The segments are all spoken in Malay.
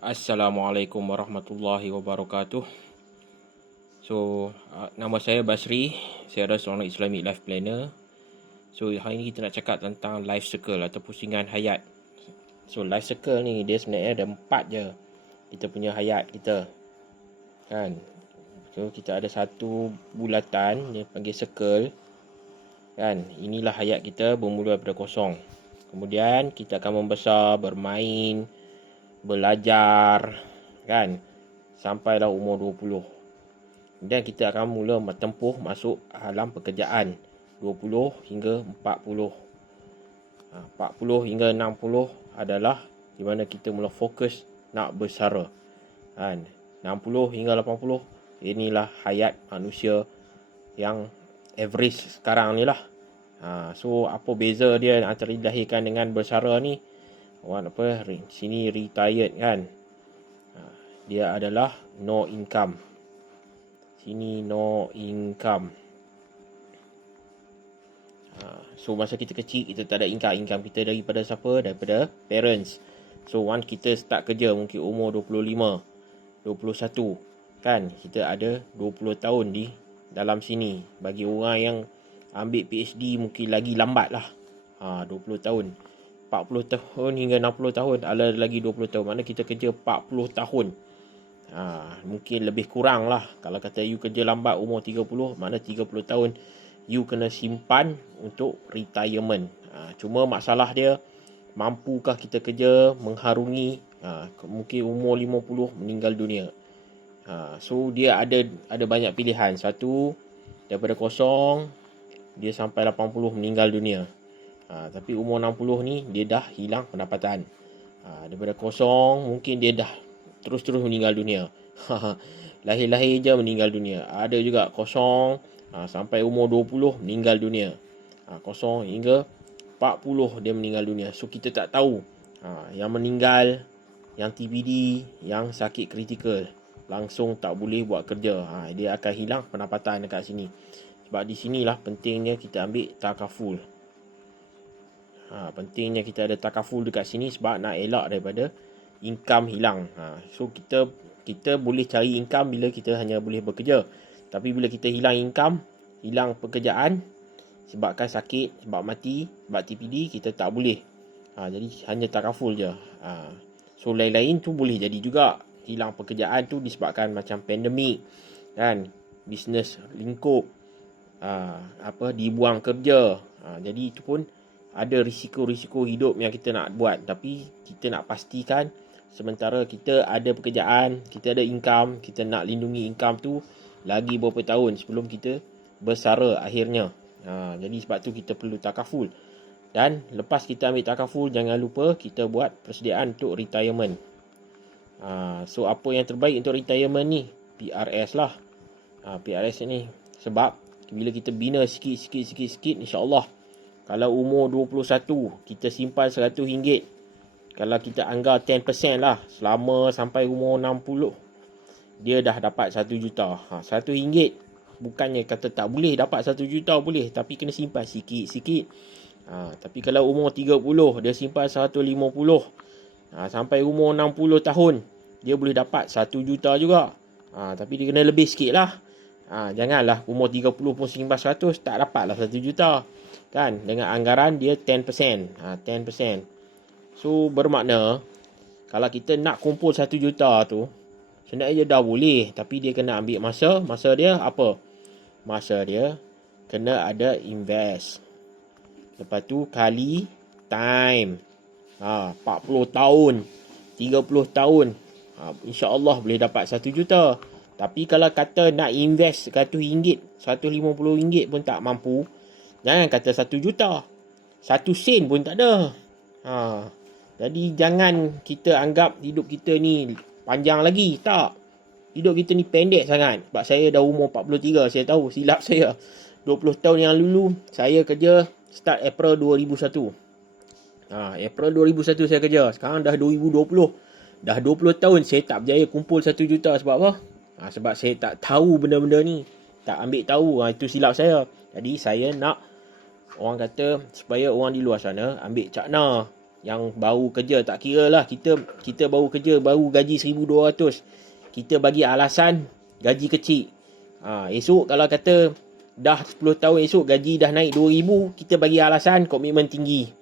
Assalamualaikum warahmatullahi wabarakatuh. Nama saya Basri. Saya adalah seorang Islamic Life Planner. Hari ini kita nak cakap tentang life circle atau pusingan hayat. Life circle ni dia sebenarnya ada 4 je. Kita punya hayat kita. Kan? Kita ada satu bulatan yang panggil circle. Kan? Inilah hayat kita bermula daripada kosong. Kemudian kita akan membesar, bermain, belajar, kan, sampailah umur 20. Dan kita akan mula tempuh masuk alam pekerjaan 20 hingga 40. 40 hingga 60 adalah di mana kita mula fokus nak bersara. Kan, 60 hingga 80 inilah hayat manusia yang average sekarang ni lah. Apa beza dia antara dilahirkan dengan bersara ni? Sini retired kan. Dia adalah no income. Sini no income. Masa kita kecil kita tak ada income. Income kita daripada siapa? Daripada parents. Once kita start kerja mungkin umur 25, 21 kan, kita ada 20 tahun di dalam sini. Bagi orang yang ambil PhD mungkin lagi lambat lah. 20 tahun. 40 tahun hingga 60 tahun ada lagi 20 tahun. Mana kita kerja 40 tahun. Mungkin lebih kurang lah. Kalau kata you kerja lambat umur 30, mana 30 tahun you kena simpan untuk retirement. Cuma masalah dia, mampukah kita kerja mengharungi mungkin umur 50 meninggal dunia. Dia ada banyak pilihan. Satu, daripada kosong dia sampai 80 meninggal dunia. Tapi umur 60 ni dia dah hilang pendapatan. Daripada kosong mungkin dia dah terus-terus meninggal dunia. Lahir-lahir je meninggal dunia. Ada juga kosong sampai umur 20 meninggal dunia. Kosong hingga 40 dia meninggal dunia. Kita tak tahu yang meninggal, yang TBD, yang sakit kritikal, langsung tak boleh buat kerja. Dia akan hilang pendapatan dekat sini. Sebab di sinilah pentingnya kita ambil takaful. Pentingnya kita ada takaful dekat sini sebab nak elak daripada income hilang. Kita boleh cari income bila kita hanya boleh bekerja. Tapi bila kita hilang income, hilang pekerjaan sebabkan sakit, sebab mati, sebab TPD, kita tak boleh. Jadi hanya takaful je. Lain-lain tu boleh jadi juga. Hilang pekerjaan tu disebabkan macam pandemik kan, bisnes lingkup, dibuang kerja. Jadi itu pun ada risiko-risiko hidup yang kita nak buat. Tapi kita nak pastikan sementara kita ada pekerjaan, kita ada income, kita nak lindungi income tu lagi beberapa tahun sebelum kita bersara akhirnya. Jadi sebab tu kita perlu takaful. Dan lepas kita ambil takaful, jangan lupa kita buat persediaan untuk retirement. Apa yang terbaik untuk retirement ni? PRS lah. PRS ni sebab bila kita bina sikit, insya-Allah kalau umur 21 kita simpan RM100, kalau kita anggar 10% lah selama sampai umur 60, dia dah dapat RM1 juta. RM100 bukannya kata tak boleh dapat RM1 juta, boleh, tapi kena simpan sikit-sikit. Tapi kalau umur 30 dia simpan RM150, sampai umur 60 tahun dia boleh dapat RM1 juta juga. Tapi dia kena lebih sikit lah. Janganlah umur 30 pun simpan 100, tak dapatlah RM1 juta. Kan, dengan anggaran dia 10%. 10%. Bermakna kalau kita nak kumpul RM1 juta tu sebenarnya dah boleh, tapi dia kena ambil masa. Masa dia apa? Masa dia kena ada invest. Lepas tu kali time. 40 tahun, 30 tahun. InsyaAllah boleh dapat RM1 juta. Tapi kalau kata nak invest RM100, RM150 pun tak mampu, jangan kata RM1 juta. 1 sen pun tak ada. Jadi jangan kita anggap hidup kita ni panjang lagi. Tak. Hidup kita ni pendek sangat. Sebab saya dah umur 43. Saya tahu silap saya. 20 tahun yang lalu saya kerja start April 2001. April 2001 saya kerja. Sekarang dah 2020. Dah 20 tahun saya tak berjaya kumpul RM1 juta. Sebab apa? Sebab saya tak tahu benda-benda ni. Tak ambil tahu. Itu silap saya. Jadi saya nak, orang kata, supaya orang di luar sana ambil cakna. Yang baru kerja, tak kira lah kita baru kerja, baru gaji 1,200, kita bagi alasan gaji kecil. Esok kalau kata dah 10 tahun esok gaji dah naik 2,000, kita bagi alasan komitmen tinggi.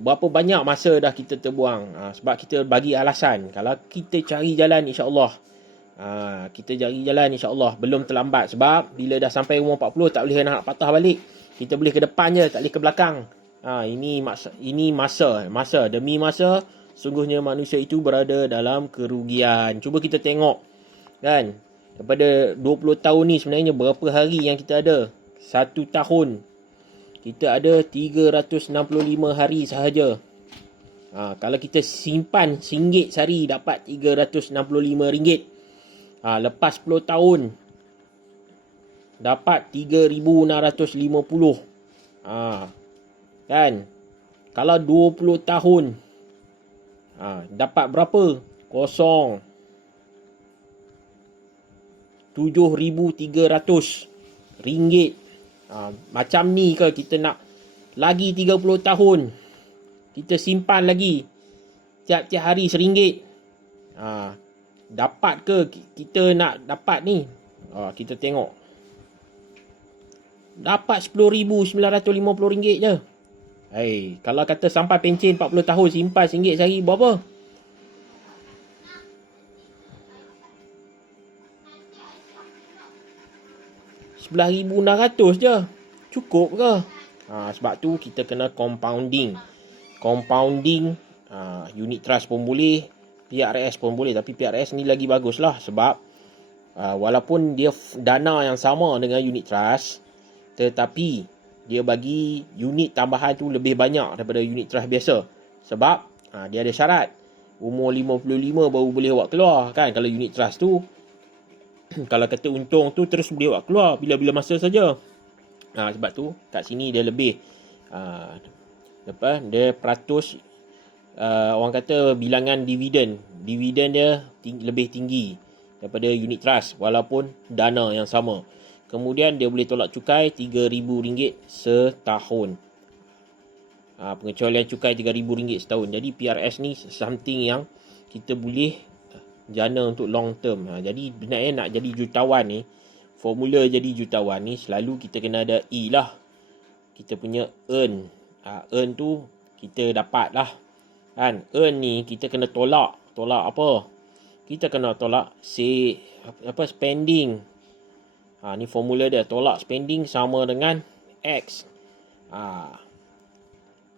Berapa banyak masa dah kita terbuang sebab kita bagi alasan. Kalau kita cari jalan, insyaAllah kita cari jalan, insyaAllah belum terlambat. Sebab bila dah sampai umur 40 tak boleh nak patah balik. Kita boleh ke depan je, tak boleh ke belakang. Ini masa demi masa, sungguhnya manusia itu berada dalam kerugian. Cuba kita tengok kan, daripada 20 tahun ni sebenarnya berapa hari yang kita ada? 1 tahun kita ada 365 hari sahaja. Kalau kita simpan RM1 sehari dapat RM365. Lepas 10 tahun dapat 3,650. Kan? Kalau 20 tahun dapat berapa? Kosong. 7,300 ringgit. Macam ni ke kita nak lagi 30 tahun? Kita simpan lagi tiap-tiap hari RM1. Dapat ke kita nak dapat ni? Kita tengok. Dapat RM10,950 je. Kalau kata sampai pencen 40 tahun simpan RM1 sehari berapa? RM11,600 je. Cukup ke? Sebab tu kita kena compounding. Unit trust pun boleh, PRS pun boleh. Tapi PRS ni lagi bagus lah. Sebab walaupun dia dana yang sama dengan unit trust, tetapi dia bagi unit tambahan tu lebih banyak daripada unit trust biasa. Sebab dia ada syarat. Umur 55 baru boleh awak keluar kan. Kalau unit trust tu, kalau kata untung tu terus boleh awak keluar bila-bila masa saja. Sebab tu kat sini dia lebih dia peratus, orang kata bilangan dividen dia lebih tinggi daripada unit trust walaupun dana yang sama. Kemudian dia boleh tolak cukai RM3,000 setahun. Pengecualian cukai RM3,000 setahun. Jadi PRS ni something yang kita boleh jana untuk long term. Jadi sebenarnya nak jadi jutawan ni, formula jadi jutawan ni selalu kita kena ada E lah. Kita punya earn. Earn tu kita dapat lah. Kan? Earn ni kita kena tolak. Tolak apa? Kita kena tolak spending. Ni formula dia. Tolak spending sama dengan X.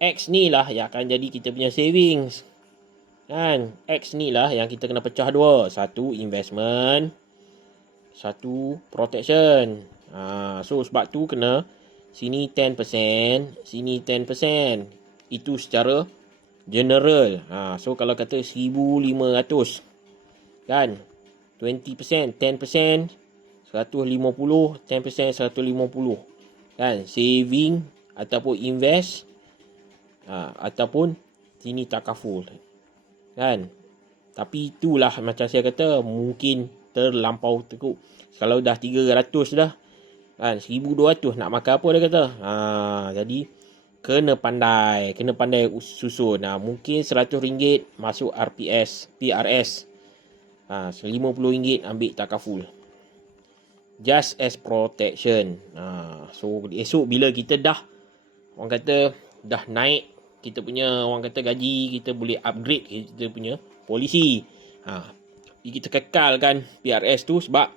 X ni lah yang akan jadi kita punya savings. Kan? X ni lah yang kita kena pecah dua. Satu investment, satu protection. So sebab tu kena sini 10%, sini 10%. Itu secara general. So kalau kata 1,500 kan, 20%, 10%, 150, 10%, 150 kan, saving ataupun invest, ataupun sini takaful kan. Tapi itulah macam saya kata, mungkin terlampau teruk. Kalau dah 300 dah kan, 1,200 nak makan apa dia kata. Jadi kena pandai susun. Mungkin RM100 masuk RPS, PRS, RM50 ambil takaful, just as protection. So esok bila kita dah, orang kata dah naik kita punya, orang kata gaji, kita boleh upgrade kita punya polisi. Kita kekalkan PRS tu sebab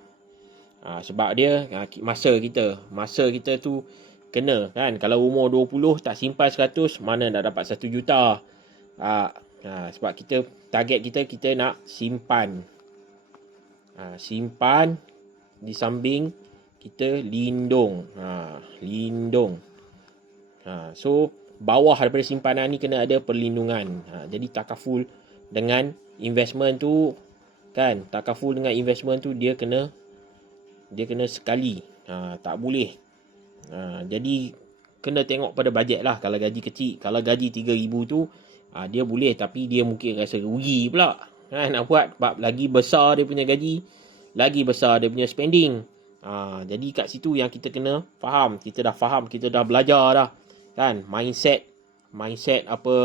dia masa kita tu kena kan. Kalau umur 20 tak simpan 100, mana nak dapat 1 juta. Sebab target kita nak simpan. Simpan di samping kita lindung. So bawah daripada simpanan ni kena ada perlindungan. Jadi takaful dengan investment tu kan, takaful dengan investment tu dia kena sekali. Tak boleh. Jadi kena tengok pada bajet lah. Kalau gaji kecil, kalau gaji 3,000 tu dia boleh, tapi dia mungkin rasa rugi pula kan, nak buat. Sebab lagi besar dia punya gaji, lagi besar dia punya spending. Jadi kat situ yang kita kena faham. Kita dah faham, kita dah belajar dah kan, mindset mindset apa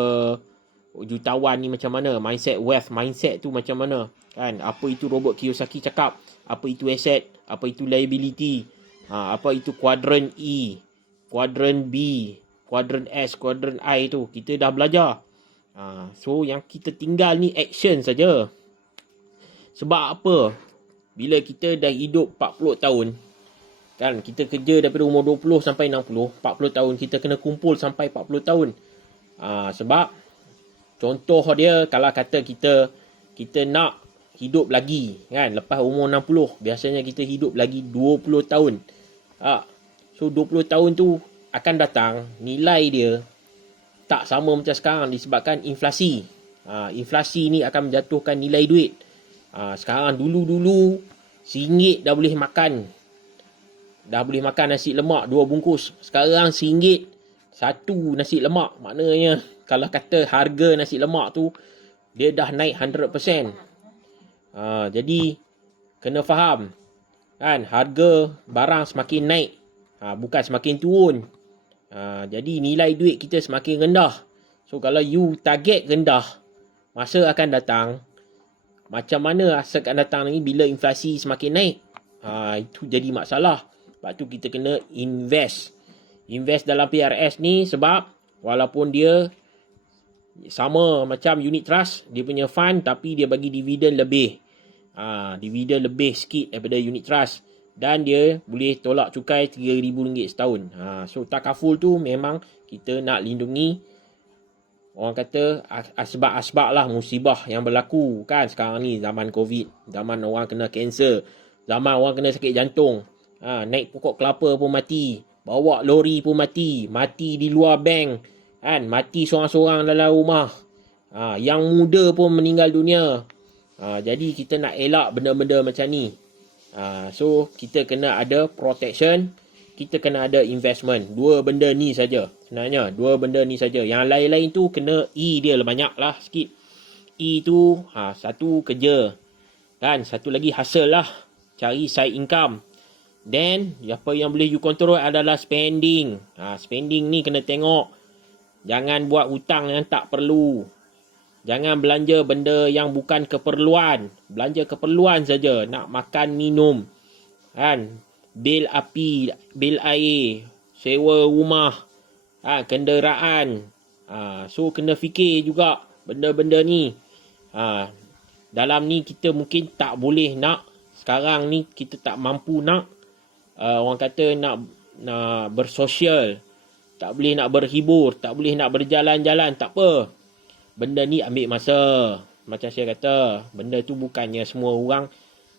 jutawan ni macam mana, mindset wealth mindset tu macam mana kan. Apa itu Robert Kiyosaki cakap, apa itu asset, apa itu liability, apa itu quadrant E, quadrant B, quadrant S, quadrant I tu kita dah belajar. So yang kita tinggal ni action saja. Sebab apa? Bila kita dah hidup 40 tahun kan, kita kerja daripada umur 20 sampai 60, 40 tahun kita kena kumpul sampai 40 tahun. Sebab contoh dia, kalau kata kita nak hidup lagi kan, lepas umur 60 biasanya kita hidup lagi 20 tahun. So 20 tahun tu akan datang, nilai dia tak sama macam sekarang disebabkan inflasi. Inflasi ni akan menjatuhkan nilai duit. Sekarang dulu RM1 dah boleh makan. Dah boleh makan nasi lemak 2 bungkus. Sekarang RM1 satu nasi lemak. Maknanya kalau kata harga nasi lemak tu dia dah naik 100%. Jadi kena faham kan, harga barang semakin naik, bukan semakin turun. Jadi nilai duit kita semakin rendah. So kalau you target rendah, masa akan datang macam mana masa akan datang ni bila inflasi semakin naik, itu jadi masalah. Sebab tu kita kena invest dalam PRS ni, sebab walaupun dia sama macam unit trust, dia punya fund tapi dia bagi dividen lebih. Dividen lebih sikit daripada unit trust, dan dia boleh tolak cukai RM3,000 setahun. So takaful tu memang kita nak lindungi, orang kata asbab-asbab lah musibah yang berlaku kan sekarang ni. Zaman COVID, zaman orang kena kanser, zaman orang kena sakit jantung, naik pokok kelapa pun mati, bawa lori pun mati di luar bank kan, mati seorang-seorang dalam rumah, yang muda pun meninggal dunia. Jadi kita nak elak benda-benda macam ni. So kita kena ada protection, kita kena ada investment. Dua benda ni saja sebenarnya, dua benda ni saja. Yang lain-lain tu kena E dia banyak lah sikit. E tu satu kerja kan, satu lagi hustle lah, cari side income. Then apa yang boleh you control adalah spending. Spending ni kena tengok, jangan buat hutang yang tak perlu. Jangan belanja benda yang bukan keperluan. Belanja keperluan saja, nak makan minum kan, bil api, bil air, sewa rumah, kenderaan. So kena fikir juga benda-benda ni. Dalam ni kita mungkin tak boleh nak, sekarang ni kita tak mampu nak, orang kata nak bersosial, tak boleh nak berhibur, tak boleh nak berjalan-jalan, tak apa. Benda ni ambil masa. Macam saya kata, benda tu bukannya semua orang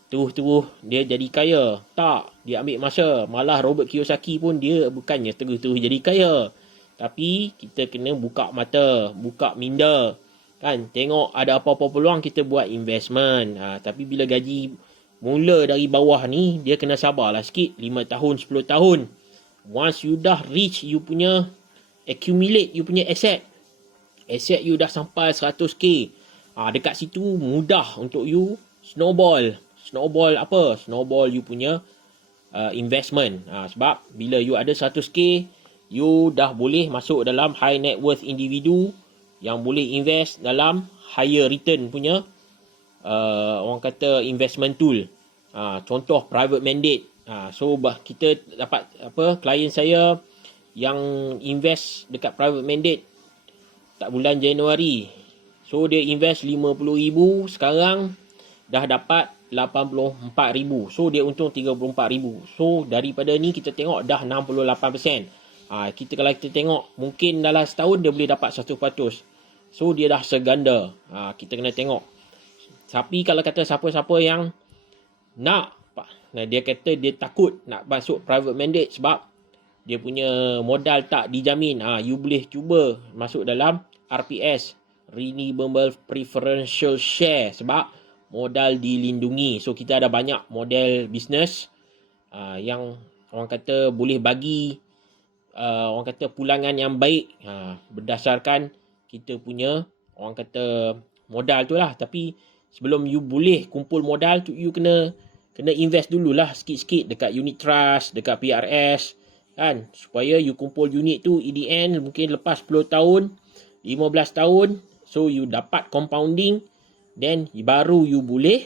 terus dia jadi kaya. Tak, dia ambil masa. Malah Robert Kiyosaki pun dia bukannya terus jadi kaya. Tapi kita kena buka mata, buka minda kan, tengok ada apa-apa peluang kita buat investment. Tapi bila gaji mula dari bawah ni, dia kena sabarlah sikit, 5 tahun, 10 tahun. Once you dah reach, you punya accumulate, you punya asset you dah sampai 100k, dekat situ mudah untuk you snowball apa? Snowball you punya investment. Sebab bila you ada 100k, you dah boleh masuk dalam high net worth individu yang boleh invest dalam higher return punya orang kata investment tool. Contoh private mandate. So kita dapat klien saya yang invest dekat private mandate tak bulan Januari. So dia invest 50,000, sekarang dah dapat 84,000. So dia untung 34,000. So daripada ni kita tengok dah 68%. Kalau kita tengok mungkin dalam setahun dia boleh dapat 100%. So dia dah seganda. Kita kena tengok. Tapi kalau kata siapa-siapa yang nak, dia kata dia takut nak masuk private mandate sebab dia punya modal tak dijamin. You boleh cuba masuk dalam RPS, Renewable Preferential Share, sebab modal dilindungi. So kita ada banyak model bisnes yang orang kata boleh bagi orang kata pulangan yang baik berdasarkan kita punya orang kata modal tu lah. Tapi sebelum you boleh kumpul modal tu, you kena invest dululah sikit-sikit dekat unit trust, dekat PRS kan, supaya you kumpul unit tu, in the end mungkin lepas 10 tahun 15 tahun, so you dapat compounding, then baru you boleh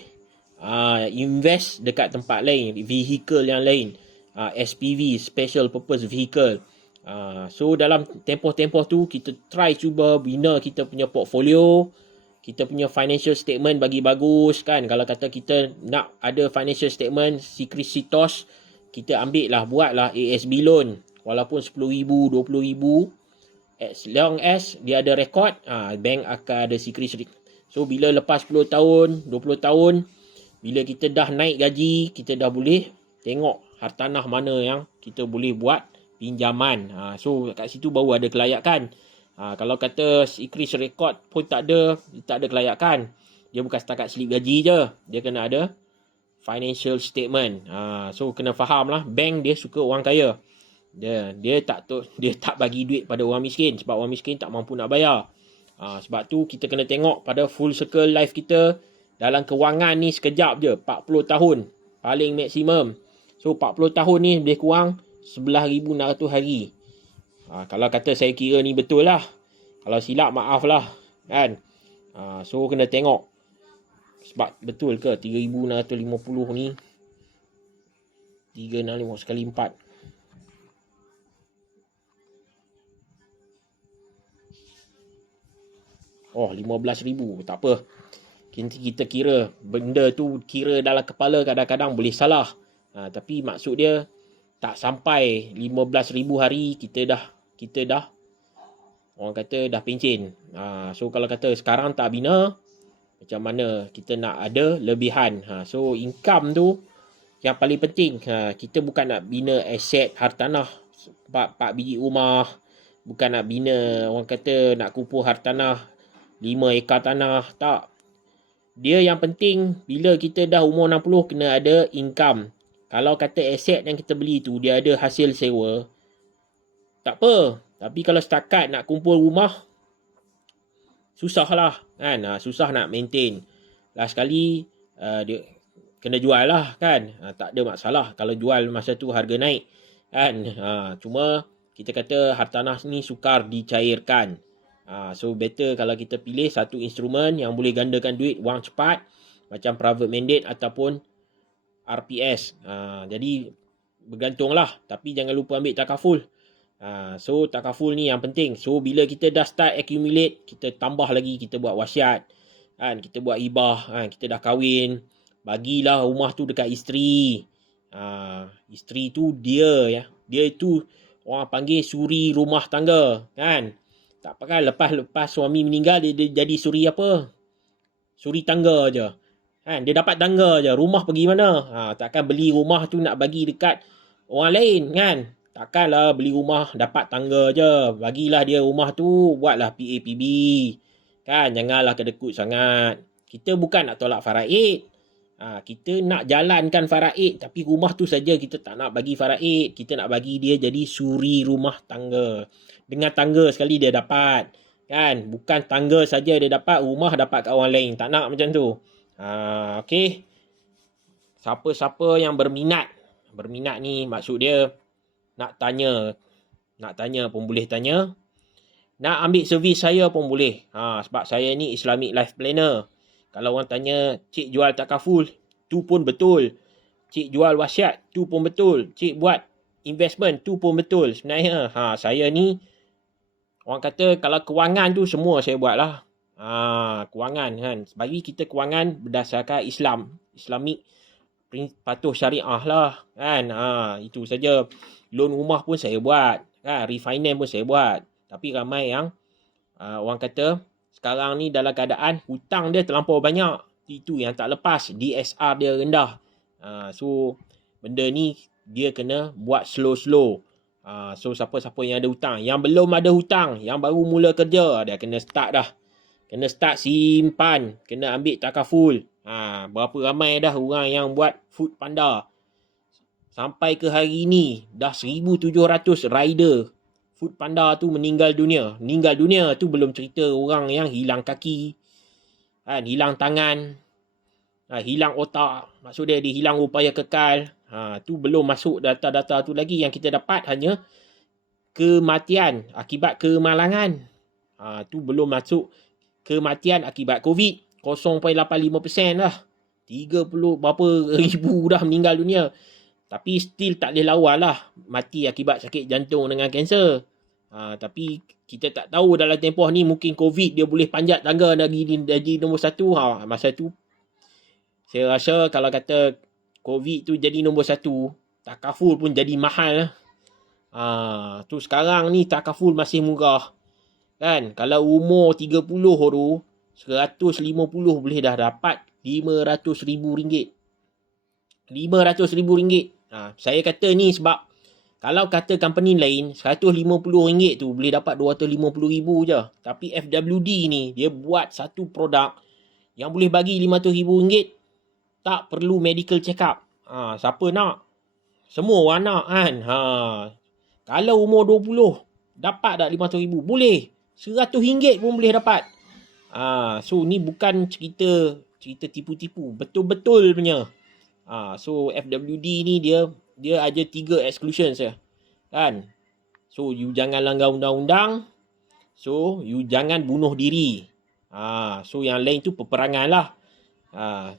invest dekat tempat lain, vehicle yang lain, SPV, Special Purpose Vehicle. So dalam tempoh-tempoh tu, kita try cuba bina kita punya portfolio, kita punya financial statement bagi bagus kan. Kalau kata kita nak ada financial statement secretitos, kita ambil lah, buat lah ASB loan, walaupun RM10,000, RM20,000, as long as dia ada rekod, bank akan ada secret. So bila lepas 10 tahun, 20 tahun, bila kita dah naik gaji, kita dah boleh tengok hartanah mana yang kita boleh buat pinjaman. So kat situ baru ada kelayakan. Kalau kata secret record pun tak ada kelayakan. Dia bukan setakat slip gaji je, dia kena ada financial statement. So kena faham lah, bank dia suka orang kaya. Dia tak bagi duit pada orang miskin, sebab orang miskin tak mampu nak bayar. Sebab tu kita kena tengok pada full circle life kita. Dalam kewangan ni sekejap je, 40 tahun paling maksimum. So 40 tahun ni lebih kurang 11,600 hari. Kalau kata saya kira ni betul lah, kalau silap maaf lah kan. So kena tengok sebab betul ke 3,650 ni 365 sekali 4. Oh, 15,000. Tak apa. Kita kira benda tu, kira dalam kepala kadang-kadang boleh salah. Tapi maksud dia tak sampai 15,000 hari kita dah orang kata dah pencen. So kalau kata sekarang tak bina, macam mana kita nak ada lebihan. So income tu yang paling penting. Kita bukan nak bina aset hartanah 4 biji rumah, bukan nak bina orang kata nak kumpul hartanah 5 ekar tanah, tak. Dia yang penting bila kita dah umur 60 kena ada income. Kalau kata aset yang kita beli tu dia ada hasil sewa, tak apa. Tapi kalau setakat nak kumpul rumah, susah lah kan. Susah nak maintain. Last sekali dia kena jual lah kan. Tak ada masalah kalau jual masa tu harga naik kan. Cuma kita kata hartanah ni sukar dicairkan. So better kalau kita pilih satu instrumen yang boleh gandakan duit, wang cepat, macam private mandate ataupun RPS. Jadi bergantunglah, tapi jangan lupa ambil takaful. So takaful ni yang penting. So bila kita dah start accumulate, kita tambah lagi, kita buat wasiat kan, kita buat hibah kan, kita dah kahwin, bagilah rumah tu dekat isteri. Isteri tu dia tu orang panggil suri rumah tangga kan. Tak pakai lepas suami meninggal dia jadi suri apa? Suri tangga je. Kan, dia dapat tangga je, rumah pergi mana? Takkan beli rumah tu nak bagi dekat orang lain kan? Takkanlah beli rumah dapat tangga je. Bagilah dia rumah tu, buatlah PAPB. Kan, janganlah kedekut sangat. Kita bukan nak tolak faraid. Kita nak jalankan faraid, tapi rumah tu saja kita tak nak bagi faraid. Kita nak bagi dia jadi suri rumah tangga. Dengan tangga sekali dia dapat. Kan, bukan tangga saja dia dapat, rumah dapat kat orang lain. Tak nak macam tu. Okay. Siapa-siapa yang berminat ni maksud dia nak tanya pun boleh tanya. Nak ambil servis saya pun boleh. Sebab saya ni Islamic Life Planner. Kalau orang tanya, cik jual takaful, tu pun betul. Cik jual wasiat, tu pun betul. Cik buat investment, tu pun betul. Sebenarnya, saya ni, orang kata kalau kewangan tu semua saya buat lah. Kewangan kan. Bagi kita kewangan berdasarkan Islamic patuh syariah lah kan. Itu saja. Loan rumah pun saya buat. Kan? Refinance pun saya buat. Tapi ramai yang orang kata sekarang ni dalam keadaan hutang dia terlampau banyak. Itu yang tak lepas. DSR dia rendah. So benda ni dia kena buat slow-slow. So siapa-siapa yang ada hutang, yang belum ada hutang, yang baru mula kerja, dia kena start dah. Kena start simpan, kena ambil takaful. Berapa ramai dah orang yang buat Food Panda. Sampai ke hari ni dah 1,700 rider Food Panda tu meninggal dunia. Meninggal dunia tu belum cerita orang yang hilang kaki, hilang tangan, hilang otak. Maksud dia hilang upaya kekal. Tu belum masuk data-data tu lagi. Yang kita dapat hanya kematian akibat kemalangan. Tu belum masuk kematian akibat COVID. 0.85% lah. 30 berapa ribu dah meninggal dunia. Tapi still tak boleh lawan lah mati akibat sakit jantung dengan kanser. Tapi kita tak tahu dalam tempoh ni mungkin COVID dia boleh panjat tangga jadi nombor 1. Masa tu saya rasa kalau kata COVID tu jadi nombor 1, takaful pun jadi mahal lah. Tu sekarang ni takaful masih murah. Kan? Kalau umur 30 tu 150 boleh dah dapat RM500,000. RM500,000. Saya kata ni sebab kalau kata company lain RM150 tu boleh dapat RM250,000 je. Tapi FWD ni dia buat satu produk yang boleh bagi RM500,000. Tak perlu medical check up. Siapa nak? Semua orang nak kan. Kalau umur 20 dapat tak RM500,000? Boleh. RM100 pun boleh dapat. So ni bukan cerita tipu-tipu. Betul-betul punya. So FWD ni dia ada 3 exclusions ya. Kan? So you jangan langgar undang-undang. So you jangan bunuh diri. So yang lain tu peperangan lah. 3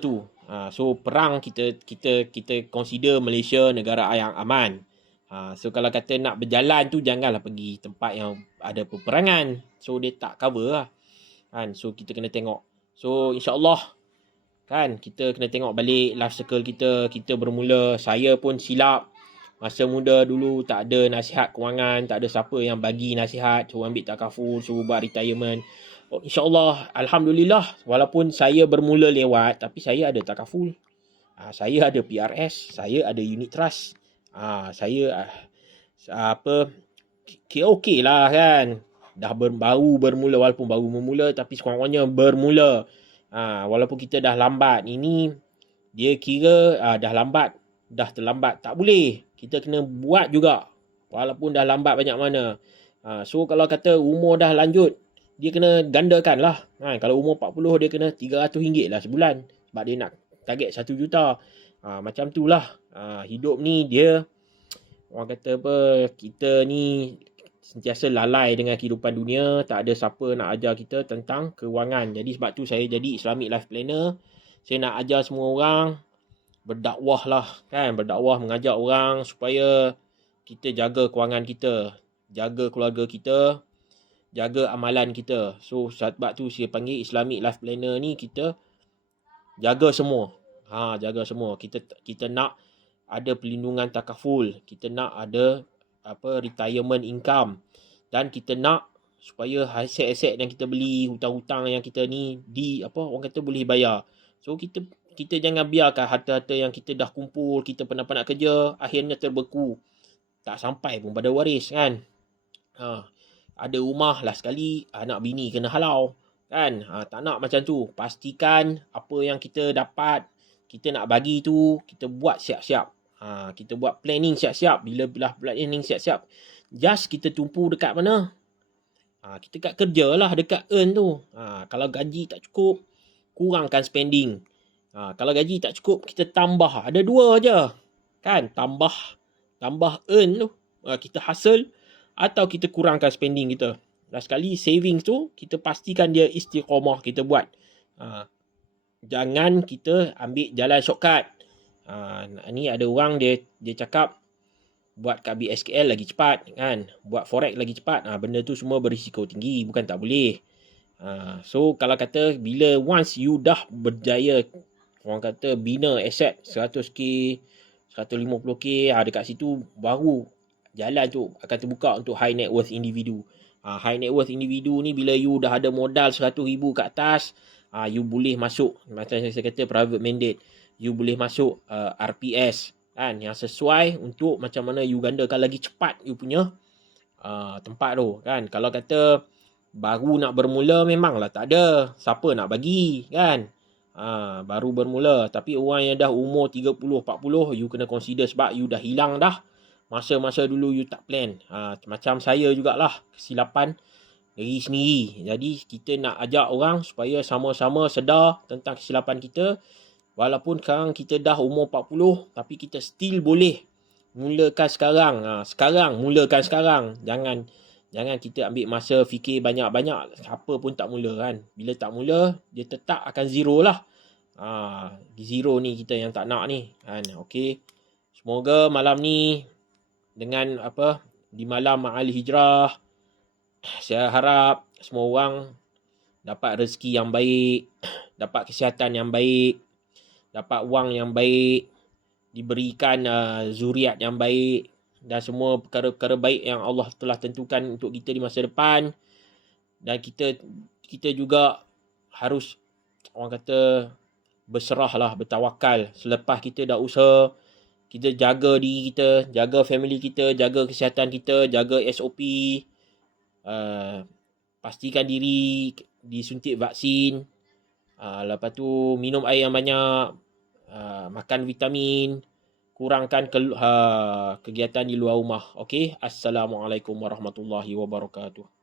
tu. So perang kita consider Malaysia negara yang aman. So kalau kata nak berjalan tu janganlah pergi tempat yang ada peperangan. So dia tak cover lah. Kan? So kita kena tengok. So insyaAllah kan kita kena tengok balik life circle kita bermula. Saya pun silap masa muda dulu, tak ada nasihat kewangan, tak ada siapa yang bagi nasihat, suruh ambil takaful, suruh buat retirement. InsyaAllah alhamdulillah walaupun saya bermula lewat tapi saya ada takaful. Saya ada PRS, saya ada unit trust. Saya okey lah kan. Dah baru bermula, walaupun baru memula tapi sekurang-kurangnya bermula. Walaupun kita dah lambat, ini dia kira dah lambat, dah terlambat. Tak boleh. Kita kena buat juga walaupun dah lambat banyak mana. So kalau kata umur dah lanjut, dia kena gandakan lah. Kalau umur 40 dia kena RM300 lah sebulan. Sebab dia nak target 1 juta. Macam tu lah. Hidup ni dia, orang kata apa, kita ni sentiasa lalai dengan kehidupan dunia. Tak ada siapa nak ajar kita tentang kewangan. Jadi sebab tu saya jadi Islamic Life Planner. Saya nak ajar semua orang berdakwah lah kan. Berdakwah, mengajak orang supaya kita jaga kewangan kita, jaga keluarga kita, jaga amalan kita. So sebab tu saya panggil Islamic Life Planner ni, kita jaga semua. Jaga semua. Kita nak ada perlindungan takaful, kita nak ada retirement income, dan kita nak supaya aset-aset yang kita beli, hutang-hutang yang kita ni orang kata boleh bayar. So kita jangan biarkan harta-harta yang kita dah kumpul, kita pernah kerja, akhirnya terbeku, tak sampai pun pada waris kan. Ada rumah lah sekali, anak bini kena halau kan. Tak nak macam tu. Pastikan apa yang kita dapat, kita nak bagi tu, kita buat siap-siap. Kita buat planning siap-siap. Bila planning siap-siap, just kita tumpu dekat mana? Kita kat kerja lah, dekat earn tu. Kalau gaji tak cukup, kurangkan spending. Kalau gaji tak cukup, kita tambah. Ada 2 je kan. Tambah earn tu, kita hustle, atau kita kurangkan spending kita. Last sekali savings tu kita pastikan dia istiqamah kita buat. Jangan kita ambil jalan shortcut. Ni ada orang dia cakap buat kat BSKL lagi cepat kan, buat forex lagi cepat. Benda tu semua berisiko tinggi, bukan tak boleh. So kalau kata bila once you dah berjaya, orang kata bina aset 100k, 150k, dekat situ baru jalan tu akan terbuka untuk high net worth individu. High net worth individu ni bila you dah ada modal 100,000 ke atas, you boleh masuk, macam saya kata, private mandate. You boleh masuk RPS kan, yang sesuai untuk macam mana you gandakan lagi cepat you punya tempat tu kan. Kalau kata baru nak bermula, memanglah tak ada siapa nak bagi kan. Baru bermula. Tapi orang yang dah umur 30, 40, you kena consider sebab you dah hilang dah masa-masa dulu you tak plan. Macam saya jugalah, kesilapan diri sendiri. Jadi kita nak ajak orang supaya sama-sama sedar tentang kesilapan kita. Walaupun sekarang kita dah umur 40, tapi kita still boleh mulakan sekarang. Mulakan sekarang. Jangan kita ambil masa fikir banyak-banyak. Siapa pun tak mula kan. Bila tak mula, dia tetap akan zero lah. Zero ni kita yang tak nak ni. Kan? Okay. Semoga malam ni dengan di malam Ma'al Hijrah, saya harap semua orang dapat rezeki yang baik, dapat kesihatan yang baik, dapat wang yang baik, diberikan zuriat yang baik dan semua perkara-perkara baik yang Allah telah tentukan untuk kita di masa depan. Dan kita juga harus, orang kata, berserahlah, bertawakal. Selepas kita dah usaha, kita jaga diri kita, jaga family kita, jaga kesihatan kita, jaga SOP, pastikan diri disuntik vaksin, lepas tu minum air yang banyak, makan vitamin, kurangkan kegiatan di luar rumah. Okey, Assalamualaikum warahmatullahi wabarakatuh.